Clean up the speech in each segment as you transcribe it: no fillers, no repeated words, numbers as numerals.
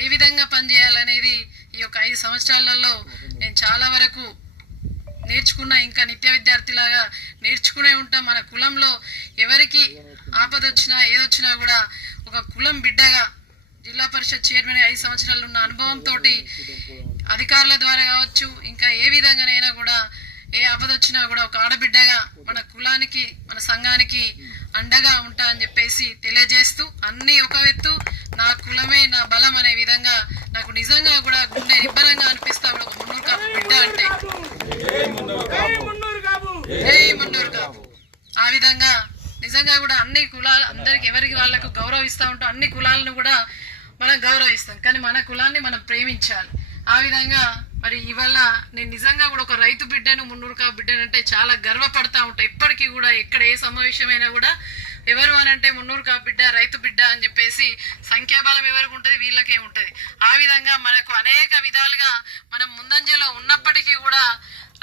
ఏ విధంగా పనిచేయాలనేది ఈ యొక్క 5 సంవత్సరాలలో నేను చాలా వరకు నేర్చుకున్నా. ఇంకా నిత్య విద్యార్థిలాగా నేర్చుకునే ఉంటాం. మన కులంలో ఎవరికి ఆపద వచ్చినా ఏదొచ్చినా కూడా ఒక కులం బిడ్డగా జిల్లా పరిషత్ చైర్మన్ 5 సంవత్సరాలు ఉన్న అనుభవంతో అధికారుల ద్వారా కావచ్చు, ఇంకా ఏ విధంగానైనా కూడా ఏ ఆపద వచ్చినా కూడా ఒక ఆడబిడ్డగా మన కులానికి మన సంఘానికి అండగా ఉంటా అని చెప్పేసి తెలియజేస్తూ, అన్ని ఒక ఎత్తు నా కులమే నా బలం అనే విధంగా నాకు నిజంగా కూడా గుండె నిబ్బరంగా అనిపిస్తా కూడా ఒక మున్నూరు కాపు బిడ్డ అంటే మున్నూరు కాపు. ఆ విధంగా నిజంగా కూడా అన్ని కులాలు అందరికి ఎవరికి వాళ్ళకు గౌరవిస్తూ ఉంటాం. అన్ని కులాలను కూడా మనం గౌరవిస్తాం, కానీ మన కులాన్ని మనం ప్రేమించాలి. ఆ విధంగా మరి ఇవాళ నేను నిజంగా కూడా ఒక రైతు బిడ్డను మున్నూరు కాపు బిడ్డను అంటే చాలా గర్వపడతా ఉంటా. ఇప్పటికీ కూడా ఎక్కడ ఏ సమావేశమైనా కూడా ఎవరు అని అంటే మున్నూరు కాపు బిడ్డ రైతు బిడ్డ అని చెప్పేసి సంఖ్యాబలం ఎవరికి ఉంటుంది వీళ్ళకే ఉంటుంది. ఆ విధంగా మనకు అనేక విధాలుగా మనం ముందంజలో ఉన్నప్పటికీ కూడా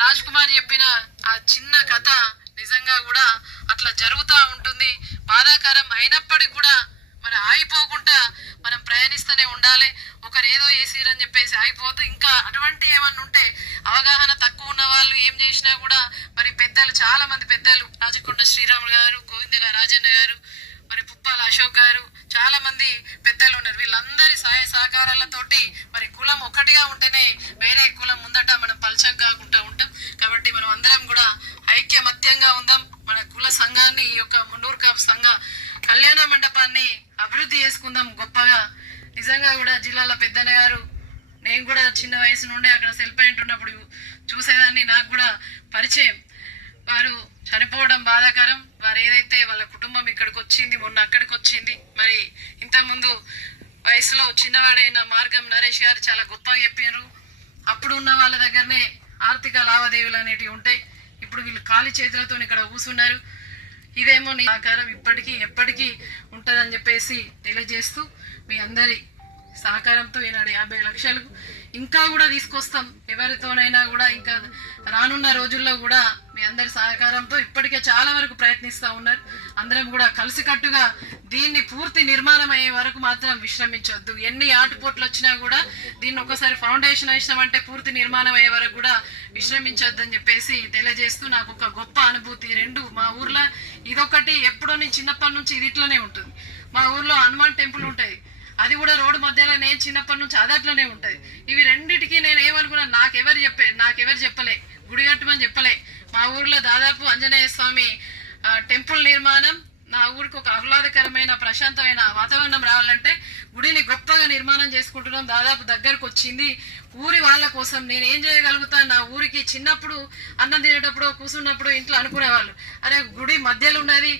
రాజ్ కుమార్ చెప్పిన ఆ చిన్న కథ నిజంగా కూడా అట్లా జరుగుతూ ఉంటుంది. బాధాకరం అయినప్పటికీ కూడా మనం ఆగిపోకుండా మనం ప్రయాణిస్తూనే ఉండాలి. ఒకరు ఏదో చేసిరని చెప్పేసి ఆగిపోతూ ఇంకా అటువంటి ఏమన్నా ఉంటే అవగాహన తక్కువ ఉన్న వాళ్ళు ఏం చేసినా కూడా మరి పెద్దలు చాలా మంది పెద్దలు రాజకొండ శ్రీరాములు గారు, గోవిందల రాజన్న గారు, మరి పుప్పాల అశోక్ గారు, చాలా మంది పెద్దలు ఉన్నారు. వీళ్ళందరి సహాయ సహకారాలతోటి మరి కులం ఒకటిగా ఉంటేనే వేరే కులం ముందట మనం పలచగా కాకుండా ఉంటాం. కాబట్టి మనం అందరం కూడా ఐక్యమత్యంగా ఉందాం. మన కుల సంఘాన్ని ఈ యొక్క మున్నూరు కాపు సంఘ కళ్యాణ మండపాన్ని అభివృద్ధి చేసుకుందాం గొప్పగా. నిజంగా కూడా జిల్లాల పెద్దన్న గారు, నేను కూడా చిన్న వయసు నుండి అక్కడ సెల్ పాయింట్ ఉన్నప్పుడు చూసేదాన్ని, నాకు కూడా పరిచయం. వారు చనిపోవడం బాధాకరం. వారు ఏదైతే వాళ్ళ కుటుంబం ఇక్కడికి వచ్చింది, మొన్న అక్కడికి వచ్చింది. మరి ఇంతకుముందు వయసులో చిన్నవాడైన మార్గం నరేష్ గారు చాలా గొప్పగా చెప్పారు. అప్పుడు ఉన్న వాళ్ళ దగ్గరనే ఆర్థిక లావాదేవీలు అనేటివి ఉంటాయి. ఇప్పుడు వీళ్ళు ఖాళీ చేతులతో ఇక్కడ కూర్చున్నారు. ఇదేమో నీ సహకారం ఇప్పటికీ ఎప్పటికీ ఉంటుందని చెప్పేసి తెలియజేస్తూ, మీ అందరి సహకారంతో ఈనాడు 50 లక్షలు ఇంకా కూడా తీసుకొస్తాం. ఎవరితోనైనా కూడా ఇంకా రానున్న రోజుల్లో కూడా మీ అందరి సహకారంతో ఇప్పటికే చాలా వరకు ప్రయత్నిస్తూ ఉన్నారు. అందరం కూడా కలిసికట్టుగా దీన్ని పూర్తి నిర్మాణం అయ్యే వరకు మాత్రం విశ్రమించొద్దు. ఎన్ని ఆటుపోట్లు వచ్చినా కూడా దీన్ని ఒకసారి ఫౌండేషన్ వేసినామంటే పూర్తి నిర్మాణం అయ్యే వరకు కూడా విశ్రమించొద్దు అని చెప్పేసి తెలియజేస్తూ, నాకు ఒక గొప్ప అనుభూతి. రెండు మా ఊర్లో ఇదొకటి ఎప్పుడో నేను చిన్నప్పటి నుంచి ఇది ఇట్లనే ఉంటుంది. మా ఊర్లో హనుమాన్ టెంపుల్ ఉంటుంది, అది కూడా రోడ్డు మధ్యలో నేను చిన్నప్పటి నుంచి అది అట్లనే ఉంటుంది. ఇవి రెండిటికి నేను ఏమనుకున్నా, నాకెవరు చెప్పలే, గుడి కట్టమని చెప్పలే. మా ఊర్లో దాదాపు ఆంజనేయ స్వామి టెంపుల్ నిర్మాణం, నా ఊరికి ఒక ఆహ్లాదకరమైన ప్రశాంతమైన వాతావరణం రావాలంటే గుడిని గొప్పగా నిర్మాణం చేసుకుంటున్నాం. దాదాపు దగ్గరకు వచ్చింది. ఊరి వాళ్ళ కోసం నేను ఏం చేయగలుగుతాను. నా ఊరికి చిన్నప్పుడు అన్నం తినేటప్పుడు కూర్చున్నప్పుడు ఇంట్లో అనుకునేవాళ్ళు, అరే గుడి మధ్యలో ఉన్నది,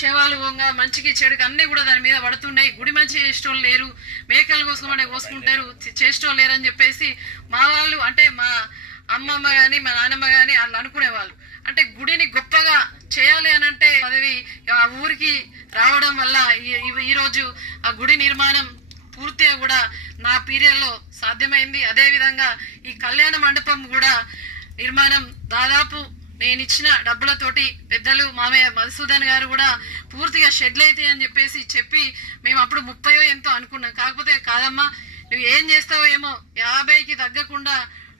శవాలు వంగ మంచికి చెడుకి అన్ని కూడా దాని మీద పడుతున్నాయి, గుడి మంచి చేసేటోళ్ళు లేరు, మేకలు కోసుకోమనే కోసుకుంటారు, చేసేటోళ్ళు లేరు అని చెప్పేసి మా వాళ్ళు అంటే మా అమ్మమ్మ గాని మా నాన్నమ్మ గాని వాళ్ళు అనుకునేవాళ్ళు. అంటే గుడిని గొప్పగా చేయాలి అని అంటే పదవి ఆ ఊరికి రావడం వల్ల ఈ రోజు ఆ గుడి నిర్మాణం పూర్తిగా కూడా నా పీరియడ్లో సాధ్యమైంది. అదే విధంగా ఈ కళ్యాణ మండపం కూడా నిర్మాణం దాదాపు నేను ఇచ్చిన డబ్బులతోటి పెద్దలు మామయ్య మధుసూదన్ గారు కూడా పూర్తిగా షెడ్లు అయితే అని చెప్పి మేము అప్పుడు 30 ఎంతో అనుకున్నాం. కాకపోతే కాదమ్మా నువ్వు ఏం చేస్తావో ఏమో, 50కి తగ్గకుండా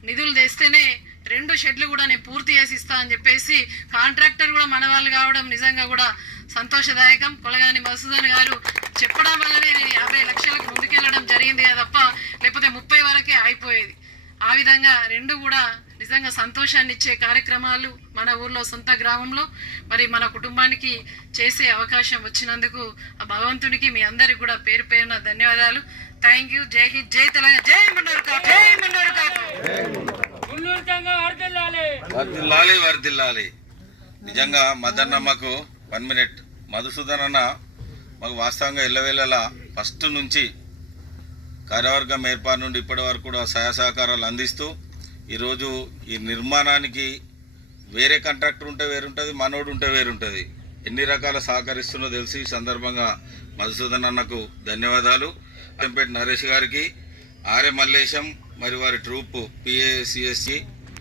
నిధులు తెస్తేనే 2 షెడ్లు కూడా నేను పూర్తి చేసి ఇస్తా అని చెప్పేసి కాంట్రాక్టర్ కూడా మన వాళ్ళు కావడం నిజంగా కూడా సంతోషదాయకం. కొలగాని మధుసూదన్ గారు చెప్పడం వల్లనే నేను 50 లక్షలకు ముందుకెళ్ళడం జరిగింది తప్ప లేకపోతే 30 వరకే అయిపోయేది. ఆ విధంగా 2 కూడా నిజంగా సంతోషాన్ని ఇచ్చే కార్యక్రమాలు మన ఊర్లో సొంత గ్రామంలో మరి మన కుటుంబానికి చేసే అవకాశం వచ్చినందుకు ఆ భగవంతునికి మీ అందరికి కూడా పేరు పేరున ధన్యవాదాలు. Thank you. జై హింద్, జై తెలంగాణ, జై మున్నూరు కాపు, జై మున్నూరు కాపు. వర్దిల్లాలి. నిజంగా మదన్న మాకు 1 మినిట్ మధుసూదన్ అన్న మాకు వాస్తవంగా ఎల్లవేళలా ఫస్ట్ నుంచి కార్యవర్గం ఏర్పాటు నుండి ఇప్పటి వరకు కూడా సహాయ సహకారాలు అందిస్తూ ఈరోజు ఈ నిర్మాణానికి వేరే కాంట్రాక్టర్ ఉంటే వేరుంటుంది, మనోడు ఉంటే వేరుంటుంది, ఎన్ని రకాల సహకరిస్తుందో తెలిసి ఈ సందర్భంగా మధుసూదన్ అన్నకు ధన్యవాదాలు. వెంపేట నరేష్ గారికి, ఆర్య మల్లేశం మరి వారి ట్రూప్ PACSC